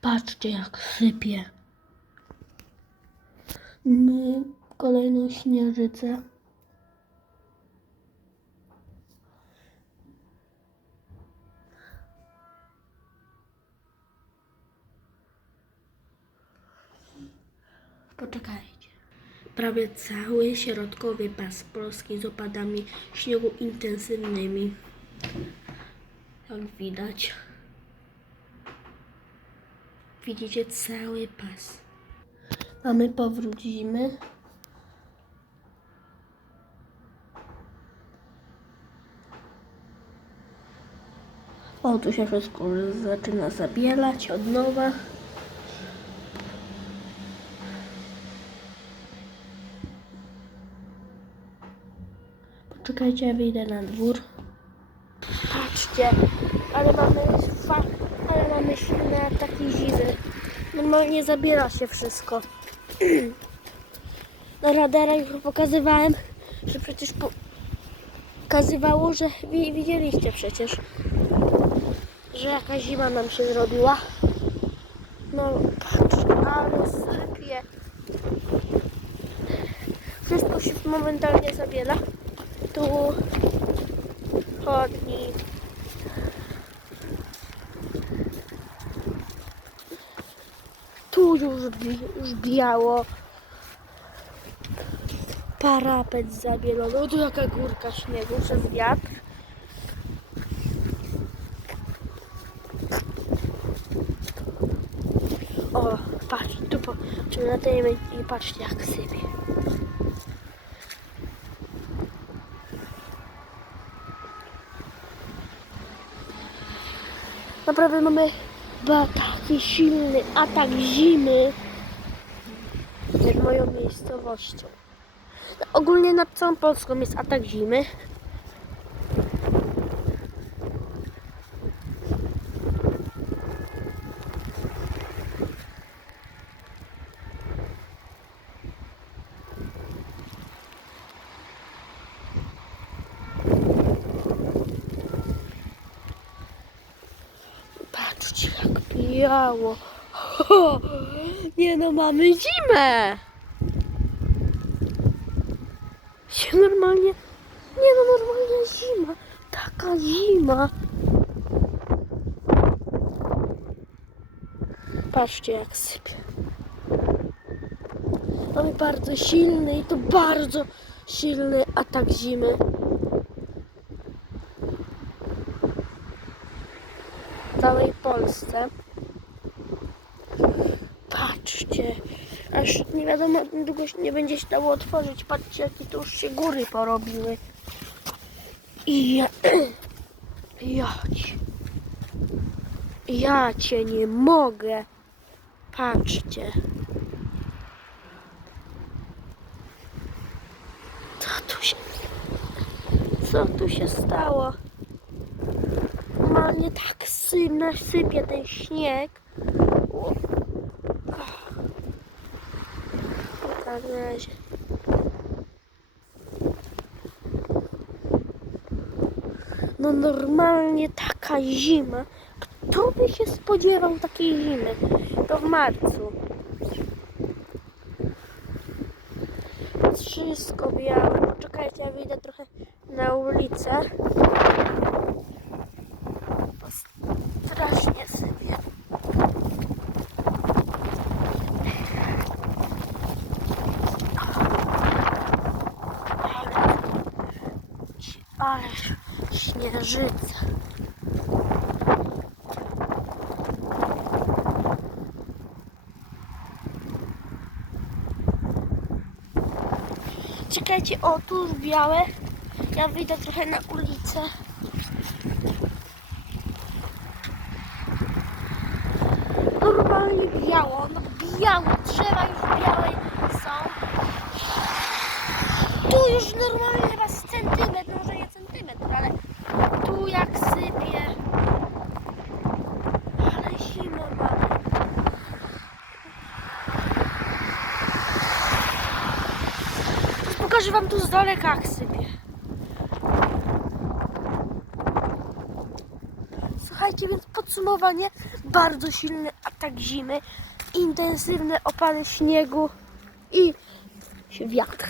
Patrzcie jak sypie. My kolejną śnieżycę. Poczekajcie. Prawie cały środkowy pas Polski z opadami śniegu intensywnymi. Jak widać. Widzicie cały pas. Mamy powrót zimy. O, tu się wszystko zaczyna zabielać od nowa. Poczekajcie, wyjdę na dwór. Patrzcie, ale mamy mamy silne ataki zimy. Normalnie zabiera się wszystko. Na radarach już pokazywałem, że przecież po- pokazywało, że wi- widzieliście przecież, że jakaś zima nam się zrobiła. No patrz, ale sypie. Wszystko się momentalnie zabiera. Tu chodnik. Tu już, bi- już biało. Parapet zabielony. O, tu jaka górka śniegu przez wiatr. O, patrz, tu po, na tej i patrzcie jak sypie. Naprawdę mamy ba, taki silny atak zimy nad moją miejscowością. No, ogólnie nad całą Polską jest atak zimy. Patrzcie biało. Nie no, mamy zimę. Się normalnie... Nie no, normalna zima. Taka zima. Patrzcie jak sypie. Mamy bardzo silny i to bardzo silny atak zimy. Całej Polsce. Patrzcie, aż nie wiadomo, długo się nie będzie się dało otworzyć. Patrzcie, jakie tu już się góry porobiły. I ja... Ja cię... Nie mogę. Patrzcie. Co tu się... Co tu się stało? Normalnie tak syp, nasypie ten śnieg. Tak na razie. No normalnie taka zima. Kto by się spodziewał takiej zimy? To w marcu. Wszystko białe. Poczekajcie, ja wyjdę trochę na ulicę. Bo strasznie sypie. Ale śnieżyca. Czekajcie, o tu już białe. Ja wyjdę trochę na ulicę. Normalnie biało, no białe, drzewa już białe są. Tu już normalnie chyba z centymetr, może nie centymetr, ale tu jak sypie. Ale zimno mamy. Pokażę wam tu z daleka jak sypie. Słuchajcie, więc podsumowanie. bardzo silny atak zimy, intensywne opady śniegu i wiatr.